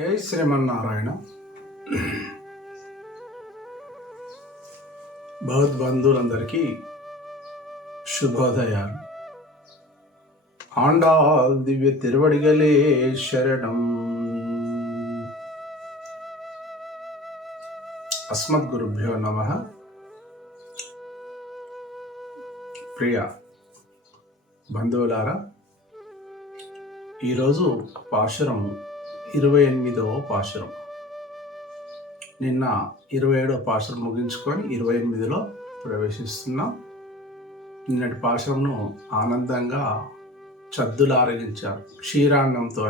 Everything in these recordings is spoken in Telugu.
ఏ శ్రీమన్నారాయణ. భగవద్బంధువులందరికీ శుభోదయాలు. ఆండాల్ దివ్య తిరువడిగలే శరణం. అస్మద్గురుభ్యో నమః. ప్రియ బంధువులారా, ఈరోజు పాశురం 28వ పాశురం. నిన్న 27వ పాశురం ముగించుకొని 28లో ప్రవేశిస్తున్నాం. నిన్నటి పాశురంను ఆనందంగా చద్దులారగించారు, క్షీరాన్నంతో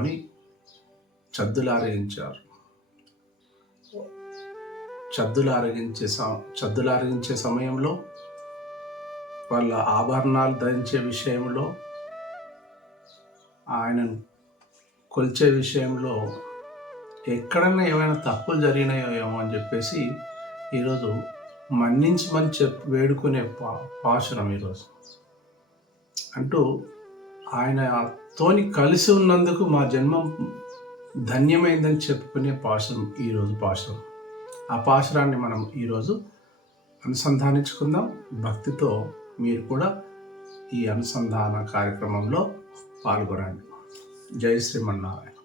చద్దులారగించారు. చద్దులారగించే సమయంలో వాళ్ళ ఆభరణాలు ధరించే విషయంలో, ఆయనను కొలిచే విషయంలో ఎక్కడన్నా ఏమైనా తప్పులు జరిగినాయో ఏమో అని చెప్పేసి ఈరోజు మన్నించమని వేడుకునే పాశురం ఈరోజు. అంటూ ఆయనతోని కలిసి ఉన్నందుకు మా జన్మం ధన్యమైందని చెప్పుకునే పాశురం ఈరోజు పాశురం. ఆ పాశురాన్ని మనం ఈరోజు అనుసంధానించుకుందాం. భక్తితో మీరు కూడా ఈ అనుసంధాన కార్యక్రమంలో పాల్గొనండి. జై శ్రీమన్నారాయణ.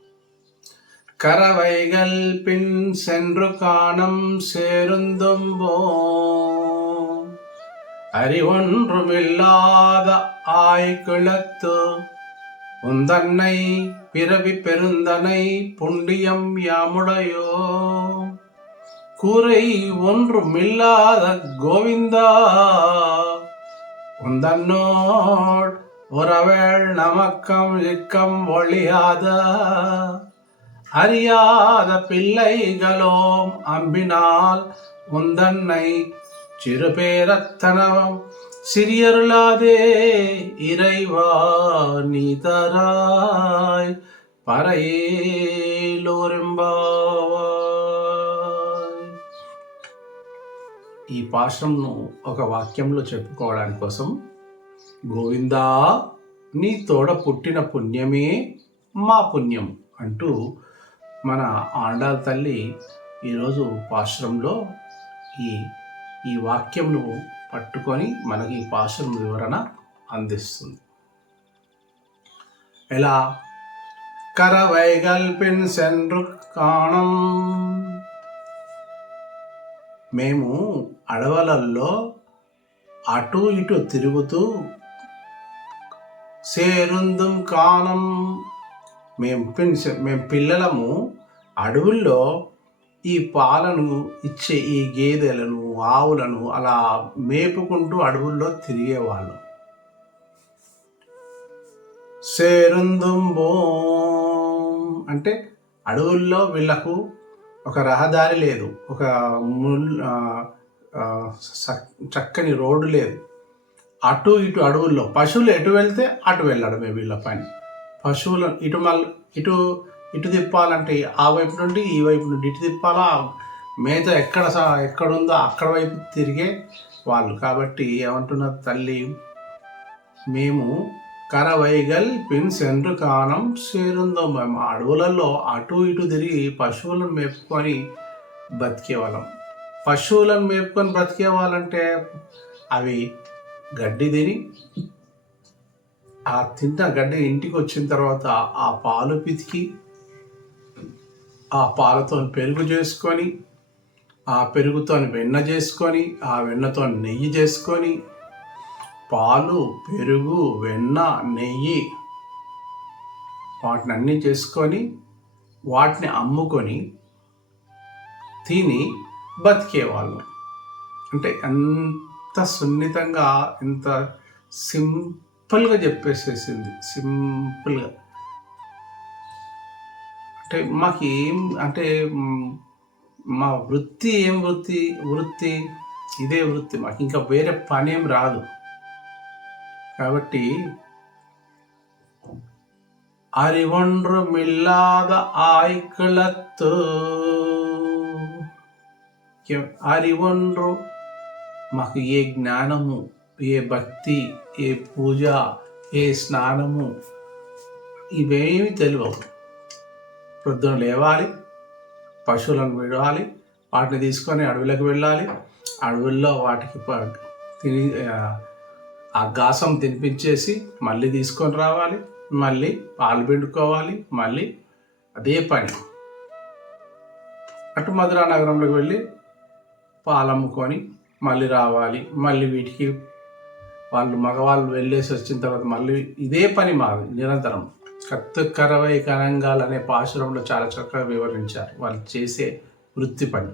கரவைகள்பின் சென்று காணம் சேருந்தும்போ அறிவொன்றுமில்லாத ஆய்கிழத்து உந்தன்னை பிறவி பெருந்தனை புண்டியம் யாமுடையோ கூரை ஒன்றுமில்லாத கோவிந்தா உந்தன்னோட் உறவேள் நமக்கம் இக்கம் ஒளியாத அறியாத பிள்ளைகளோம் அம்பினால் உந்தன்னை சிறுபேரத்தனவம் சிறியருளாதே இறைவா நீதராய் பறைయేలోరింబావాయ్. ఈ పాశంను ఒక వాక్యంలో చెప్పుకోవడానికి కోసం, గోవిందా నీ తోడ పుట్టిన పుణ్యమే మా పుణ్యం అంటూ మన ఆండాల్ తల్లి ఈరోజు పాశురంలో ఈ వాక్యంను పట్టుకొని మనకి ఈ పాశురం వివరణ అందిస్తుంది. ఎలా? కరవైగల్పిన్ సెండ్రు కాణం. మేము అడవులలో అటు ఇటు తిరుగుతూ సేరుందుం కాణం, మేము పిల్లలము అడవుల్లో ఈ పాలను ఇచ్చే ఈ గేదెలను, ఆవులను అలా మేపుకుంటూ అడవుల్లో తిరిగేవాళ్ళం. సేరుందుంబో అంటే అడవుల్లో వీళ్ళకు ఒక రహదారి లేదు, ఒక చక్కని రోడ్డు లేదు. అటు ఇటు అడవుల్లో పశువులు ఎటు వెళ్తే అటు వెళ్ళడమే వీళ్ళ పని. పశువులు ఇటు తిప్పాలంటే ఆ వైపు నుండి ఈ వైపు నుండి ఇటు తిప్పాలా, మేత ఎక్కడుందో అక్కడ వైపు తిరిగే వాళ్ళు. కాబట్టి ఏమంటున్నారు తల్లి, మేము కరవైగల్ పిన్ సెండ్రు కాణం చేరుందో, మేము అడవులలో అటు ఇటు తిరిగి పశువులను మేపుకొని బతికేవాళ్ళం. పశువులను మేపుకొని బ్రతికేవాళ్ళంటే అవి గడ్డి తిని, ఆ తిన్న గడ్డి ఇంటికి వచ్చిన తర్వాత ఆ పాలు పితికి, ఆ పాలతో పెరుగు చేసుకొని, ఆ పెరుగుతో వెన్న చేసుకొని, ఆ వెన్నతో నెయ్యి చేసుకొని, పాలు, పెరుగు, వెన్న, నెయ్యి వాటిని అన్నీ చేసుకొని వాటిని అమ్ముకొని తిని బతికేవాళ్ళు. అంటే ఎంత సున్నితంగా, ఎంత సింపుల్గా చెప్పేసేసింది. సింపుల్గా అంటే మాకేం అంటే మా వృత్తి ఏం వృత్తి ఇదే వృత్తి, మాకు ఇంకా వేరే పనేం రాదు. కాబట్టి அறிவொன்று மில்லாத ஆய்கிழத்து, அறிవొன்று మాకు ఏ జ్ఞానము, ఏ భక్తి, ఏ పూజ, ఏ స్నానము ఇవేమి తెలియవు. ప్రొద్దున లేవాలి, పశువులను విడవాలి, వాటిని తీసుకొని అడవులకు వెళ్ళాలి. అడవుల్లో వాటికి తిని ఆ గాసం తినిపించేసి మళ్ళీ తీసుకొని రావాలి, మళ్ళీ పాలు పిండుకోవాలి, మళ్ళీ అదే పని. అటు మధురా నగరంలోకి వెళ్ళి పాలు అమ్ముకొని మళ్ళీ రావాలి. మళ్ళీ వీటికి మగవాళ్ళు వెళ్ళేసి వచ్చిన తర్వాత మళ్ళీ ఇదే పని మాది నిరంతరం. కత్తుకరవై కనంగాల్ అనే పాశురంలో చాలా చక్కగా వివరించారు వాళ్ళు చేసే వృత్తి పని.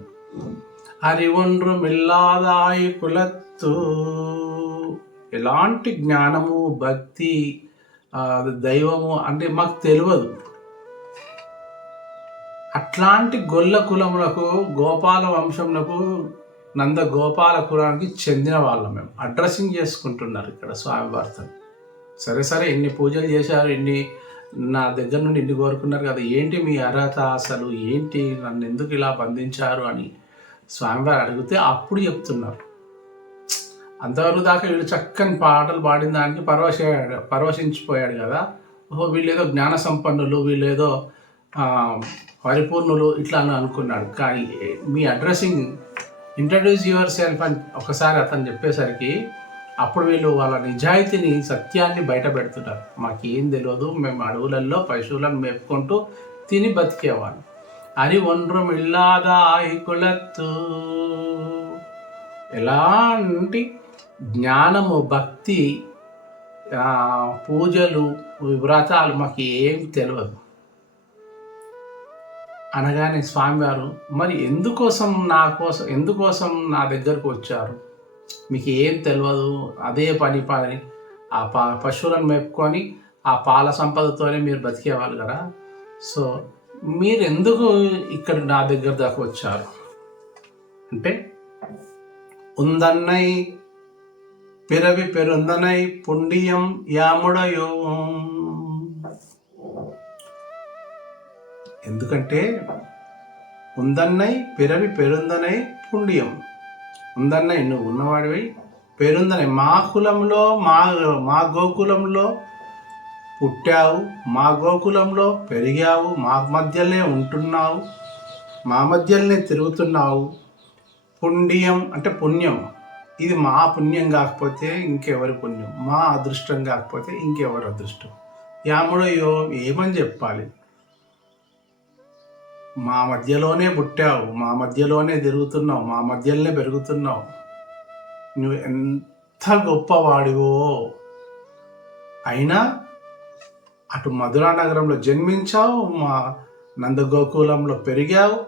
హరివొండ్రు మిల్లాదాయి కులత్తు, ఎలాంటి జ్ఞానము భక్తి దైవము అంటే మాకు తెలియదు. అట్లాంటి గొల్ల కులములకు గోపాల వంశములకు నంద గోపాల కులానికి చెందిన వాళ్ళం మేము. అడ్రస్సింగ్ చేసుకుంటున్నారు ఇక్కడ స్వామివారితో. సరే ఇన్ని పూజలు చేశారు, నా దగ్గర నుండి ఇన్ని కోరుకున్నారు కదా, ఏంటి మీ అర్హత, అసలు ఏంటి, నన్ను ఎందుకు ఇలా బంధించారు అని స్వామివారు అడిగితే అప్పుడు చెప్తున్నారు. అంతవరకు దాకా వీళ్ళు చక్కని పాటలు పాడిన దానికి పరవశించిపోయాడు కదా. ఓహో వీళ్ళేదో జ్ఞాన సంపన్నులు, వీళ్ళేదో పరిపూర్ణులు ఇట్లా అని అనుకున్నాడు. కానీ మీ అడ్రస్సింగ్ ఇంట్రడ్యూస్ యువర్ సెల్ఫ్ అని ఒకసారి అతను చెప్పేసరికి అప్పుడు వీళ్ళు వాళ్ళ నిజాయితీని సత్యాన్ని బయట పెడుతున్నారు. మాకేం తెలియదు, మేము అడవులలో పశువులను మేపుకుంటూ తిని బతికేవాళ్ళు. అని ఒండ్రం ఇల్లాదాయి కులత్తు, ఎలాంటి జ్ఞానము భక్తి పూజలు వ్రతాలు మాకు ఏం తెలియదు అనగానే స్వామివారు మరి ఎందుకోసం నా దగ్గరకు వచ్చారు, మీకు ఏం తెలియదు, అదే పని ఆ పశువులను మేపుకొని ఆ పాల సంపదతోనే మీరు బతికేవాళ్ళు కదా, సో మీరు ఎందుకు ఇక్కడ నా దగ్గర దాకా వచ్చారు అంటే, ఉందన్నై పిరవి పెరుందనై పుండియం యాముడయో. ఎందుకంటే ఉందన్నై పిరవి పెరుందనై పుండియం, ఉందన్నై నువ్వు ఉన్నవాడివి, పెరుందనై మా కులంలో మా గోకులంలో పుట్టావు, మా గోకులంలో పెరిగావు, మా మధ్యలోనే ఉంటున్నావు, మా మధ్యలోనే తిరుగుతున్నావు. పుండియం అంటే పుణ్యం, ఇది మా పుణ్యం కాకపోతే ఇంకెవరి పుణ్యం, మా అదృష్టం కాకపోతే ఇంకెవరి అదృష్టం. యాముడయ్యో ఏమని చెప్పాలి, మా మధ్యలోనే పుట్టావు, మా మధ్యలోనే తిరుగుతున్నావు, మా మధ్యలోనే పెరుగుతున్నావు, నువ్వు ఎంత గొప్పవాడివో, అయినా అటు మధురా నగరంలో జన్మించావు, మా నందగోకులంలో పెరిగావు,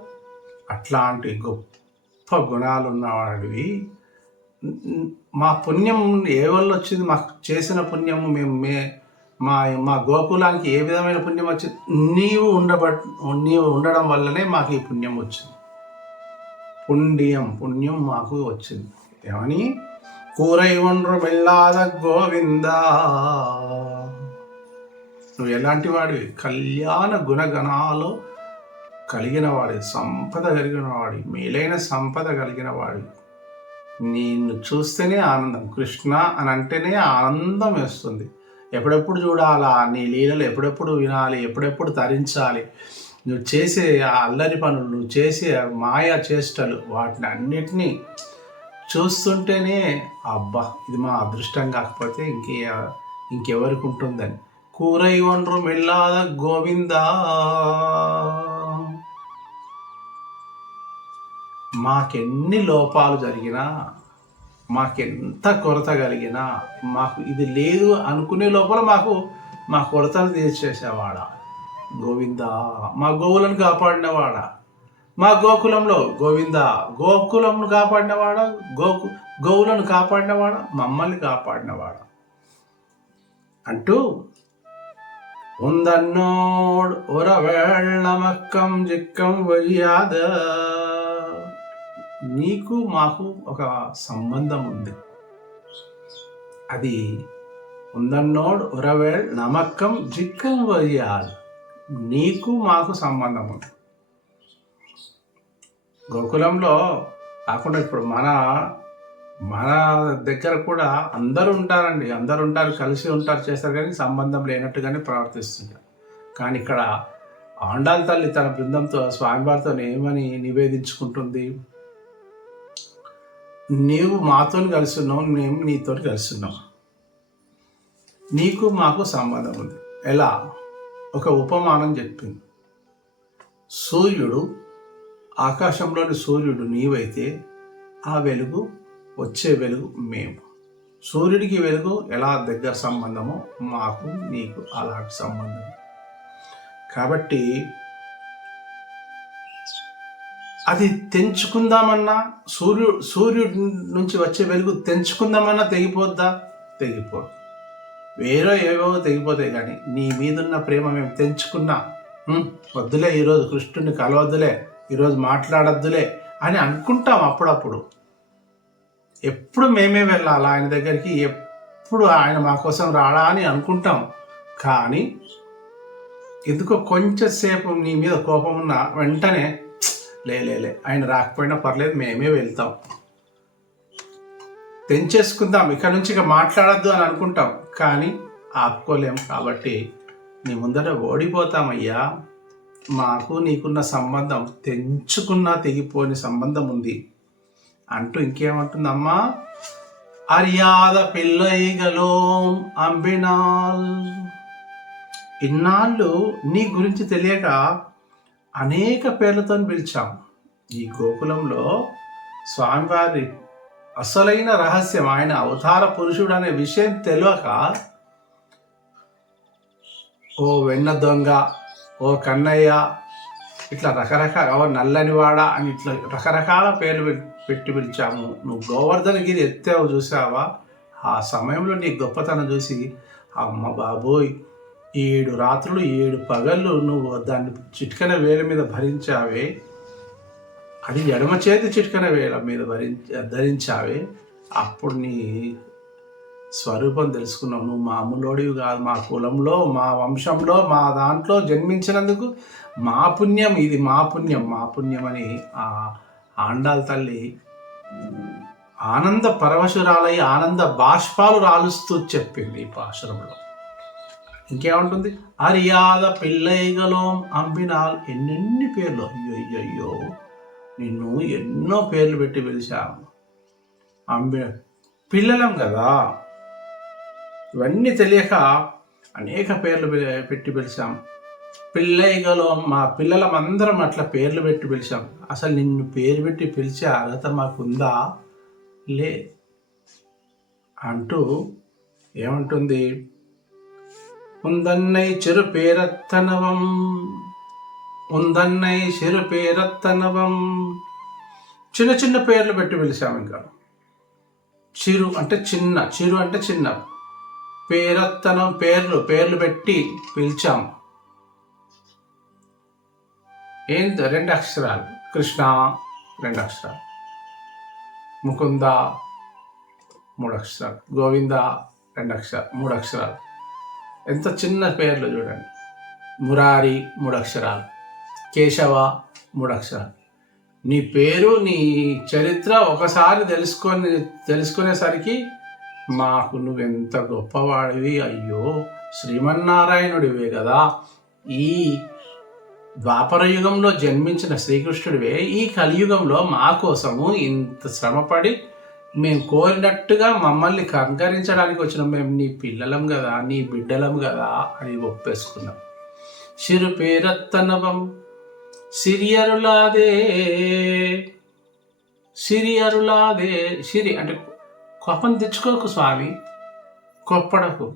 అట్లాంటి గొప్ప గుణాలు ఉన్నవాడివి. మా పుణ్యం ఏ వల్ల వచ్చింది, మాకు చేసిన పుణ్యము మా గోకులానికి ఏ విధమైన పుణ్యం వచ్చింది, నీవు ఉండడం వల్లనే మాకు ఈ పుణ్యం వచ్చింది. పుణ్యం మాకు వచ్చింది. ఏమని, కూరై ఒండ్రు మెల్లాద గోవిందా, నువ్వు ఎలాంటి వాడివి, కళ్యాణ గుణగణాలు కలిగిన వాడి, సంపద కలిగిన వాడి, మేలైన సంపద కలిగిన వాడి. నిన్ను చూస్తేనే ఆనందం, కృష్ణ అని అంటేనే ఆనందం వేస్తుంది. ఎప్పుడెప్పుడు చూడాలా నీ లీలలు, ఎప్పుడెప్పుడు వినాలి, ఎప్పుడెప్పుడు తరించాలి. నువ్వు చేసే ఆ అల్లరి పనులు, నువ్వు చేసే మాయా చేష్టలు, వాటిని అన్నిటినీ చూస్తుంటేనే అబ్బా ఇది మా అదృష్టం కాకపోతే ఇంకెవరికి ఉంటుందని. కూరై ఒండ్రు మెల్లాద గోవిందా, మాకెన్ని లోపాలు జరిగినా, మాకెంత కొరత కలిగినా, మాకు ఇది లేదు అనుకునే లోపల మా కొరతను తీర్చేసేవాడా గోవిందా. మా గోవులను కాపాడినవాడా, మా గోకులంలో గోవిందా, గోకులంను కాపాడినవాడా, గోవులను కాపాడినవాడా, మమ్మల్ని కాపాడినవాడా అంటూ, ఉందన్నోడ్ ఒరవేళ్ళమక్కం జిక్కం వయ్యాద, నీకు మాకు ఒక సంబంధం ఉంది. అది ఉందన్నోడ్ ఉరవేళ్ నమ్మకం జిక్కం వయ్యాలి, నీకు మాకు సంబంధం ఉంది. గోకులంలో కాకుండా ఇప్పుడు మన దగ్గర కూడా అందరూ ఉంటారండి, అందరూ ఉంటారు, కలిసి ఉంటారు, చేస్తారు, కానీ సంబంధం లేనట్టుగానే ప్రవర్తిస్తుంటారు. కానీ ఇక్కడ ఆండాళ్ళ తల్లి తన బృందంతో స్వామివారితో ఏమని నివేదించుకుంటుంది? నీవు మాతో కలిసి ఉన్నావు, మేము నీతో కలిసి ఉన్నాం, నీకు మాకు సంబంధం ఉంది. ఎలా? ఒక ఉపమానం చెప్పింది. సూర్యుడు, ఆకాశంలోని సూర్యుడు నీవైతే ఆ వెలుగు, వచ్చే వెలుగు మేము. సూర్యుడికి వెలుగు ఎలా దగ్గర సంబంధమో మాకు నీకు అలాంటి సంబంధం. కాబట్టి అది తెంచుకుందామన్నా, సూర్యుడి నుంచి వచ్చే వెలుగు తెంచుకుందామన్నా తెగిపోద్దా? తెగిపోదు. వేరే ఏవో తెగిపోతాయి, కానీ నీ మీదున్న ప్రేమ మేము తెంచుకున్నా వద్దులే, ఈరోజు కృష్ణుడిని కలవద్దులే, ఈరోజు మాట్లాడద్దులే అని అనుకుంటాం. అప్పుడప్పుడు ఎప్పుడు మేమే వెళ్ళాలా ఆయన దగ్గరికి, ఎప్పుడు ఆయన మా కోసం రాడా అని అనుకుంటాం. కానీ ఎందుకో కొంచెం సేపు నీ మీద కోపం ఉన్న వెంటనే లేలే ఆయన రాకపోయినా పర్లేదు, మేమే వెళ్తాం, తెంచేసుకుందాం, ఇక్కడ నుంచి ఇక మాట్లాడద్దు అని అనుకుంటాం. కానీ ఆపుకోలేం. కాబట్టి నీ ముందర ఓడిపోతామయ్యా. మాకు నీకున్న సంబంధం తెంచుకున్నా తెగిపోని సంబంధం ఉంది అంటూ ఇంకేమంటుందమ్మా? అర్యాద పిల్లైగలోం అంబినాల్. ఇన్నాళ్ళు నీ గురించి తెలియక అనేక పేర్లతో పిలిచాం. ఈ గోకులంలో స్వామివారి అసలైన రహస్యం, ఆయన అవతార పురుషుడు అనే విషయం తెలియక ఓ వెన్న దొంగ, ఓ కన్నయ్య, ఇట్లా రకరకాల, ఓ నల్లనివాడ అని ఇట్లా రకరకాల పేర్లు పెట్టి పిలిచాము. నువ్వు గోవర్ధనగిరి ఎత్తావు చూసావా? ఆ సమయంలో నీ గొప్పతనం చూసి అమ్మ బాబోయ్, 7 రాత్రులు 7 పగళ్ళు నువ్వు దాన్ని చిటికన వేల మీద భరించావే, అది ఎడమ చేతి చిటికన వేల మీద ధరించావే. అప్పుడు నీ స్వరూపం తెలుసుకున్నావు. నువ్వు మామూలోడివి కాదు, మా కులంలో, మా వంశంలో, మా దాంట్లో జన్మించినందుకు మా పుణ్యం ఇది, మా పుణ్యం అని ఆ ఆండాళ్ళ తల్లి ఆనంద పరవశురాలై ఆనంద బాష్పాలు రాలుస్తూ చెప్పింది ఈ పాశురంలో. ఇంకేమంటుంది? అర్యాద పిల్లైగలోం అంబినాల్. ఎన్నెన్ని పేర్లు, అయ్యో నిన్ను ఎన్నో పేర్లు పెట్టి పిలిచాము. పిల్లలం కదా, ఇవన్నీ తెలియక అనేక పేర్లు పెట్టి పిలిచాం. పిల్లైగలోం, మా పిల్లలమందరం అట్లా పేర్లు పెట్టి పిలిచాం. అసలు నిన్ను పేరు పెట్టి పిలిచే అర్హత మాకుందా? లే అంటూ ఏమంటుంది? ఉందన్నై చిరు పేరత్తనవం, ఉందన్నై చిరు పేరత్తనవం. చిన్న చిన్న పేర్లు పెట్టి పిలిచాము. ఇంకా చిరు అంటే చిన్న, చిరు అంటే చిన్న, పేరత్తనం పేర్లు పెట్టి పిలిచాం. ఏంటి? 2 అక్షరాలు. కృష్ణ 2 అక్షరాలు, ముకుంద 3 అక్షరాలు, గోవింద 2 అక్షరాలు, 3 అక్షరాలు. ఎంత చిన్న పేర్లు చూడండి. మురారి 3 అక్షరాలు, కేశవ 3 అక్షరాలు. నీ పేరు, నీ చరిత్ర ఒకసారి తెలుసుకునేసరికి మాకు నువ్వెంత గొప్పవాడివి, అయ్యో శ్రీమన్నారాయణుడివే కదా, ఈ ద్వాపర యుగంలో జన్మించిన శ్రీకృష్ణుడివే ఈ కలియుగంలో మా కోసము ఇంత శ్రమపడి మేము కోరినట్టుగా మమ్మల్ని కంకరించడానికి వచ్చిన మేము నీ పిల్లలం కదా, నీ బిడ్డలం కదా అని ఒప్పేసుకున్నాం. చిరు పేరత్తనవం సిరియరులాదే, సిరియరులాదే. సిరి అంటే కోపం తెచ్చుకోకు స్వామి, కోప్పడకు.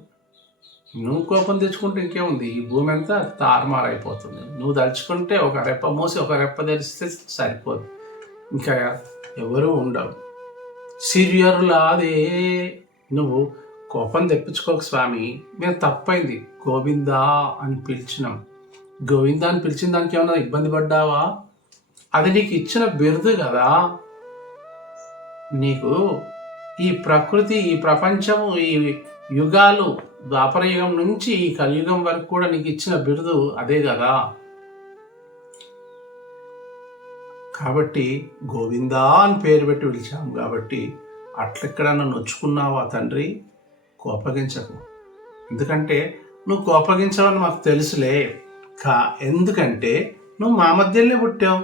నువ్వు కోపం తెచ్చుకుంటే ఇంకేముంది, ఈ భూమి అంతా తారుమారైపోతుంది. నువ్వు తలుచుకుంటే ఒక రెప్ప మూసి ఒక రెప్ప తెరిస్తే సరిపోదు, ఇంకా ఎవరూ ఉండవు. సిరియరులాదే, నువ్వు కోపం తెప్పించుకోకు స్వామి, మేము తప్పైంది గోవిందా అని పిలిచినాం. గోవిందా అని పిలిచిన దానికి ఏమన్నా ఇబ్బంది పడ్డావా? అది నీకు ఇచ్చిన బిరుదు కదా. నీకు ఈ ప్రకృతి, ఈ ప్రపంచము, ఈ యుగాలు, ద్వాపర యుగం నుంచి ఈ కలియుగం వరకు కూడా నీకు ఇచ్చిన బిరుదు అదే కదా. కాబట్టి గోవిందా అని పేరు పెట్టి పిలిచాము. కాబట్టి అట్లెక్కడన్నా నొచ్చుకున్నావా తండ్రి? కోపగించకు. ఎందుకంటే నువ్వు కోపగించవని మాకు తెలుసులే. ఎందుకంటే నువ్వు మా మధ్యలోనే పుట్టావు,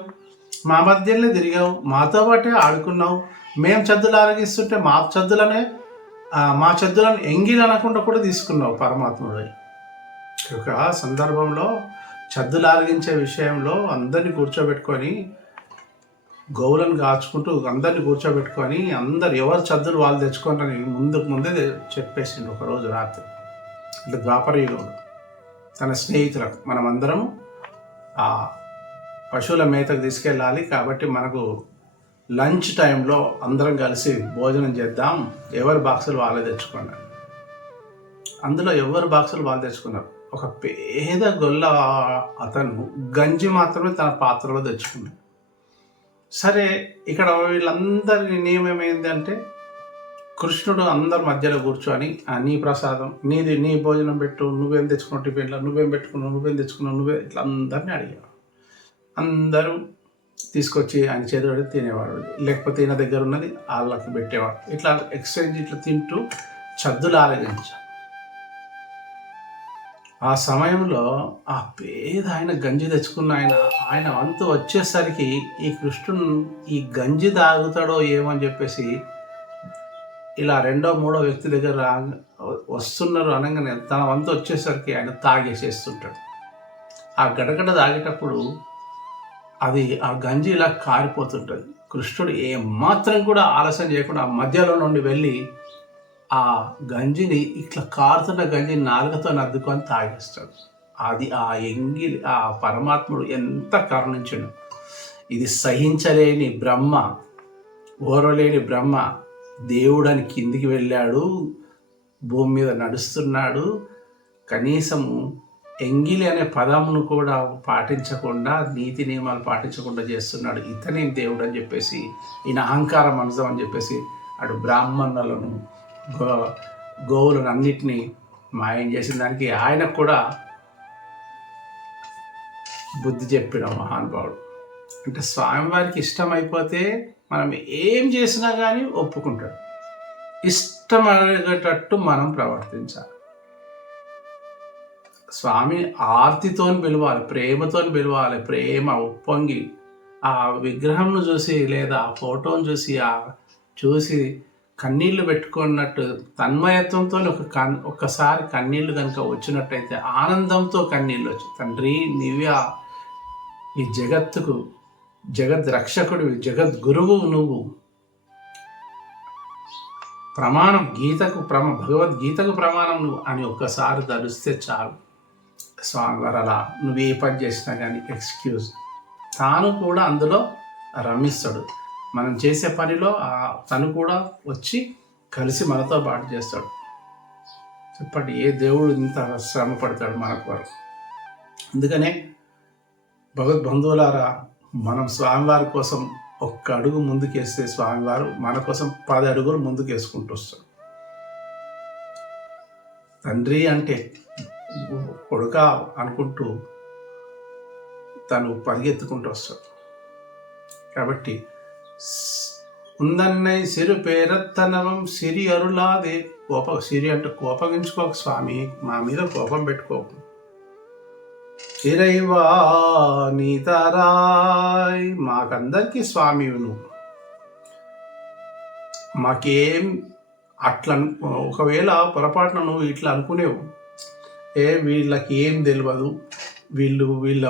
మా మధ్యలోనే తిరిగావు, మాతో పాటే ఆడుకున్నావు. మేము చద్దులు ఆరగిస్తుంటే మా చద్దులను ఎంగిల్ అనకుండా కూడా తీసుకున్నావు పరమాత్ముడు. ఒక సందర్భంలో చద్దులు ఆరగించే విషయంలో అందరినీ కూర్చోబెట్టుకొని, గోవులను కాచుకుంటూ అందరినీ కూర్చోబెట్టుకొని, అందరు ఎవరు చద్దులు వాళ్ళు తెచ్చుకోండి ముందే చెప్పేసిండు ఒకరోజు రాత్రి. ఇట్లా ద్వాపరయుగంలో తన స్నేహితులకు మనమందరము ఆ పశువుల మేతకు తీసుకెళ్ళాలి, కాబట్టి మనకు లంచ్ టైంలో అందరం కలిసి భోజనం చేద్దాం, ఎవరి బాక్సులు వాళ్ళే తెచ్చుకున్నారు. అందులో ఎవరి బాక్సులు వాళ్ళు తెచ్చుకున్నారు. ఒక పేద గొల్ల అతను గంజి మాత్రమే తన పాత్రలో తెచ్చుకున్నాడు. సరే, ఇక్కడ వీళ్ళందరి నియమం ఏంటంటే కృష్ణుడు అందరి మధ్యలో కూర్చొని నీ ప్రసాదం నీ భోజనం పెట్టు, నువ్వేం తెచ్చుకున్నావు టిఫిన్లో, నువ్వేం తెచ్చుకున్నావు ఇట్లా అందరినీ అడిగాడు. అందరూ తీసుకొచ్చి ఆయన చేతులు తినేవాడు, లేకపోతే ఈయన దగ్గర ఉన్నది వాళ్ళకి పెట్టేవాడు. ఇట్లా ఎక్స్చేంజ్ ఇట్లా తింటూ చద్దులు ఆరగించాడు. ఆ సమయంలో ఆ పేద ఆయన గంజి తెచ్చుకున్న ఆయన వంతు వచ్చేసరికి ఈ కృష్ణుడు ఈ గంజి తాగుతాడో ఏమని చెప్పేసి ఇలా రెండో మూడో వ్యక్తి దగ్గర వస్తున్నారు అనగానే తన వంతు వచ్చేసరికి ఆయన తాగేసేస్తుంటాడు. ఆ గడగడ తాగేటప్పుడు ఆ గంజి ఇలా కారిపోతుంటుంది. కృష్ణుడు ఏమాత్రం కూడా ఆలస్యం చేయకుండా ఆ మధ్యలో నుండి వెళ్ళి ఆ గంజిని ఇట్లా కారుతున్న గంజిని నాలుకతో నద్దుకొని తాగేస్తాడు. అది ఆ పరమాత్ముడు ఎంత కరుణించుడు. ఇది సహించలేని బ్రహ్మ, ఓరలేని బ్రహ్మ దేవుడని కిందికి వెళ్ళాడు, భూమి మీద నడుస్తున్నాడు, కనీసము ఎంగిలి అనే పదమును కూడా పాటించకుండా, నీతి నియమాలు పాటించకుండా చేస్తున్నాడు. ఇతనే దేవుడు అని చెప్పేసి, ఈయన అహంకారం మనసం అని చెప్పేసి అటు బ్రాహ్మణులను గోవులను అన్నిటినీ మాయం చేసిన దానికి ఆయనకు కూడా బుద్ధి చెప్పిన మహానుభావుడు. అంటే స్వామివారికి ఇష్టమైపోతే మనం ఏం చేసినా కానీ ఒప్పుకుంటాడు. ఇష్టం అడిగేటట్టు మనం ప్రవర్తించాలి. స్వామి ఆర్తితో పిలవాలి, ప్రేమతో పిలవాలి. ప్రేమ ఉప్పొంగి ఆ విగ్రహంను చూసి లేదా ఆ ఫోటోను చూసి కన్నీళ్లు పెట్టుకున్నట్టు తన్మయత్వంతో ఒక్కసారి కన్నీళ్లు కనుక వచ్చినట్టయితే ఆనందంతో కన్నీళ్ళు వచ్చి, తండ్రి నీవే ఈ జగత్తుకు జగద్ రక్షకుడివి, జగద్గురువు నువ్వు, ప్రమాణం భగవద్గీతకు ప్రమాణం నువ్వు అని ఒక్కసారి తలుస్తే చాలు. స్వామివారు అలా నువ్వు ఏ పని చేసినా కానీ ఎక్స్క్యూజ్, తాను కూడా అందులో రమిస్తాడు. మనం చేసే పనిలో తను కూడా వచ్చి కలిసి మనతో పాటు చేస్తాడు. చెప్పండి, ఏ దేవుడు ఇంత శ్రమ పడతాడు మన కొరకు? అందుకనే భగవద్బంధువులారా, మనం స్వామివారి కోసం ఒక్క అడుగు ముందుకేస్తే స్వామివారు మన కోసం 10 అడుగులు ముందుకేసుకుంటూ వస్తాడు. తండ్రి అంటే కొడుక అనుకుంటూ తను పరిగెత్తుకుంటూ వస్తాడు. కాబట్టి ఉందన్నై సిరు పేరత్తనవం సిరి అరులాదే సిరి అంటే కోపగించుకోక స్వామి, మా మీద కోపం పెట్టుకోకు. ఇరైవా నీతారాయ్, మాకందరికీ స్వామి నువ్వు. మాకేం అట్లా ఒకవేళ పొరపాటున నువ్వు ఇట్లా అనుకునేవు, వీళ్ళకి ఏం తెలియదు, వీళ్ళ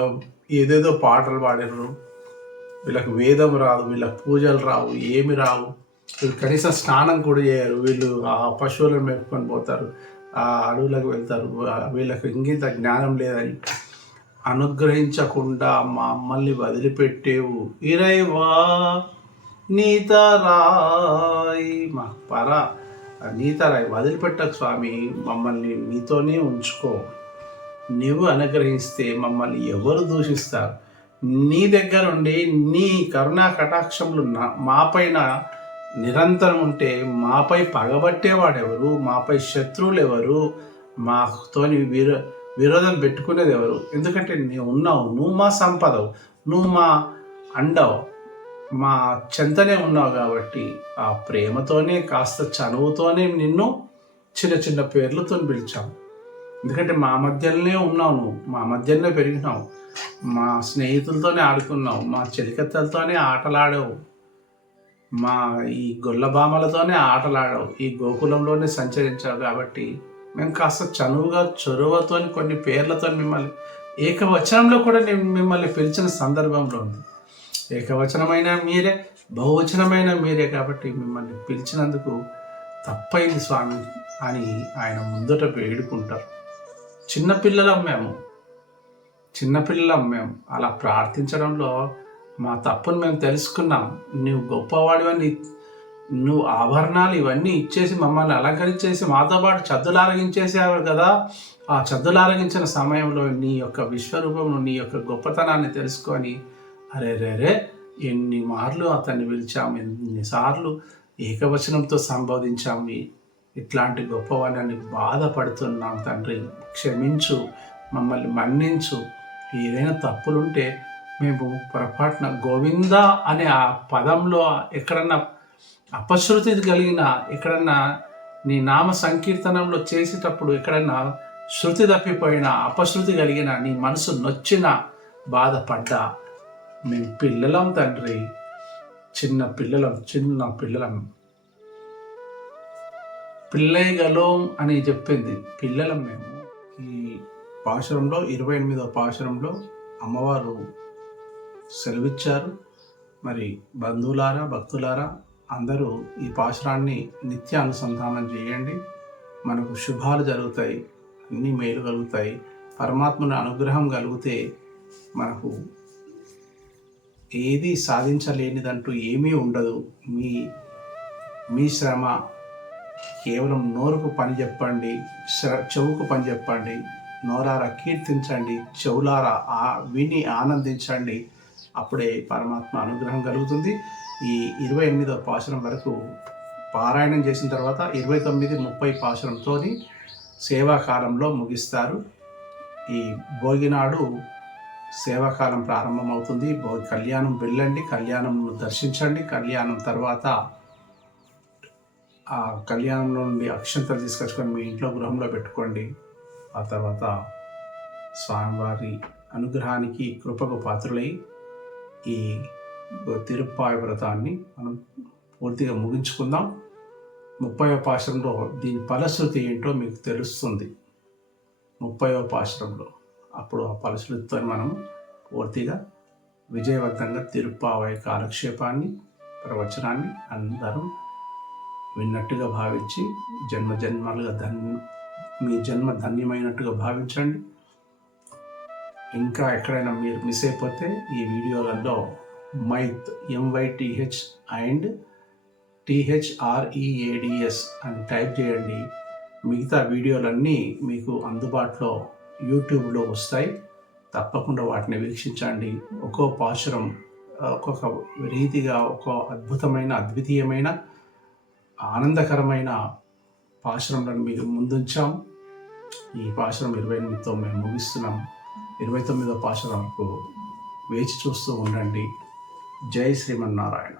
ఏదేదో పాటలు పాడారు, వీళ్ళకి వేదం రాదు, వీళ్ళకి పూజలు రావు, ఏమి రావు, వీళ్ళు కనీసం స్నానం కూడా చేయరు, వీళ్ళు ఆ పశువులను మేపుకొని పోతారు, ఆ అడవులకు వెళ్తారు, వీళ్ళకి ఇంకింత జ్ఞానం లేదని అనుగ్రహించకుండా మమ్మల్ని వదిలిపెట్టేవు. ఇరైవా నీతారాయ్, మా నీతారాయ్ వదిలిపెట్టకు స్వామి, మమ్మల్ని నీతోనే ఉంచుకో. నువ్వు అనుగ్రహిస్తే మమ్మల్ని ఎవరు దూషిస్తారు? నీ దగ్గర ఉండి నీ కరుణా కటాక్షములు మాపైన నిరంతరం ఉంటే మాపై పగబట్టేవాడెవరు? మాపై శత్రువులు ఎవరు? మాతోని విరోధం పెట్టుకునేది ఎవరు? ఎందుకంటే నువ్వు ఉన్నావు, నువ్వు మా సంపదవు, నువ్వు మా అండవు, మా చెంతనే ఉన్నావు. కాబట్టి ఆ ప్రేమతోనే కాస్త చనువుతోనే నిన్ను చిన్న చిన్న పేర్లతో పిలిచాము. ఎందుకంటే మా మధ్యలోనే ఉన్నావు, నువ్వు మా మధ్యలోనే పెరిగినావు, మా స్నేహితులతోనే ఆడుకున్నావు, మా చెలికత్తెలతోనే ఆటలాడావు, మా ఈ గొల్లబామలతోనే ఆటలాడావు, ఈ గోకులంలోనే సంచరించావు. కాబట్టి మేము కాస్త చనువుగా చొరవతో కొన్ని పేర్లతో మిమ్మల్ని ఏకవచనంలో కూడా నేను మిమ్మల్ని పిలిచిన సందర్భంలో ఉంది. ఏకవచనమైన మీరే, బహువచనమైన మీరే. కాబట్టి మిమ్మల్ని పిలిచినందుకు తప్పైంది స్వామి అని ఆయన ముందట వేడుకుంటారు. చిన్నపిల్లలం మేము అలా ప్రార్థించడంలో మా తప్పును మేము తెలుసుకున్నాం. నువ్వు గొప్పవాడివని, నువ్వు ఆభరణాలు ఇవన్నీ ఇచ్చేసి మమ్మల్ని అలంకరించేసి మాతో పాటు చద్దులారగించేసావు కదా. ఆ చద్దులారగించిన సమయంలో నీ యొక్క విశ్వరూపమును, నీ యొక్క గొప్పతనాన్ని తెలుసుకొని అరే ఎన్ని మార్లు అతన్ని పిలిచాము, ఎన్నిసార్లు ఏకవచనంతో సంబోధించాము, ఇట్లాంటి గొప్పవాడిని బాధపడుతున్నాం తండ్రి, క్షమించు, మమ్మల్ని మన్నించు. ఏదైనా తప్పులుంటే మేము పొరపాటున గోవింద అనే ఆ పదంలో ఎక్కడన్నా అపశృతి కలిగిన, ఎక్కడన్నా నీ నామ సంకీర్తనంలో చేసేటప్పుడు ఎక్కడన్నా శృతి తప్పిపోయిన, అపశృతి కలిగిన, నీ మనసు నొచ్చిన, బాధపడ్డా మేము పిల్లలం తండ్రి, చిన్న పిల్లలం. పిల్లైగలోం అని చెప్పింది, పిల్లలం మేము. ఈ పాశురంలో 28వ పాశురంలో అమ్మవారు సెలవిచ్చారు. మరి బంధువులారా, భక్తులారా అందరూ ఈ పాశురాన్ని నిత్య అనుసంధానం చేయండి. మనకు శుభాలు జరుగుతాయి, అన్ని మేలు కలుగుతాయి. పరమాత్మని అనుగ్రహం కలిగితే మనకు ఏది సాధించలేనిదంటూ ఏమీ ఉండదు. మీ శ్రమ కేవలం నోరుకు పని చెప్పండి, చెవుకు పని చెప్పండి, నోరారా కీర్తించండి, చెవులారా విని ఆనందించండి. అప్పుడే పరమాత్మ అనుగ్రహం కలుగుతుంది. ఈ 28వ పాశురం వరకు పారాయణం చేసిన తర్వాత 29, 30 పాశురంతో సేవాకాలంలో ముగిస్తారు. ఈ భోగినాడు సేవాకాలం ప్రారంభమవుతుంది. కళ్యాణం వెళ్ళండి, కళ్యాణం దర్శించండి. కళ్యాణం తర్వాత ఆ కళ్యాణంలో నుండి అక్షంతలు తీసుకొచ్చుకొని మీ ఇంట్లో గృహంలో పెట్టుకోండి. ఆ తర్వాత స్వామివారి అనుగ్రహానికి, కృపకు పాత్రులై ఈ తిరుప్పాయ వ్రతాన్ని మనం పూర్తిగా ముగించుకుందాం. 30వ పాశురంలో దీని ఫలశ్రుతి ఏంటో మీకు తెలుస్తుంది. 30వ పాశురంలో అప్పుడు ఆ ఫలశ్రుతితో మనం పూర్తిగా విజయవంతంగా తిరుప్పావై కాలక్షేపాన్ని, ప్రవచనాన్ని అందరం విన్నట్టుగా భావించి జన్మలుగా మీ జన్మ ధన్యమైనట్టుగా భావించండి. ఇంకా ఎక్కడైనా మీరు మిస్ అయిపోతే ఈ వీడియోలలో మైత్ MYTH అండ్ THREADS అని టైప్ చేయండి. మిగతా వీడియోలన్నీ మీకు అందుబాటులో యూట్యూబ్లో వస్తాయి. తప్పకుండా వాటిని వీక్షించండి. ఒక్కో పాశురం ఒక్కొక్క రీతిగా ఒక్కో అద్వితీయమైన ఆనందకరమైన పాశురంలను మీకు ముందుంచాం. ఈ పాశురం 28తో మేము ముగిస్తున్నాం. 29వ పాశురంకు వేచి చూస్తూ ఉండండి. జై శ్రీమన్నారాయణ.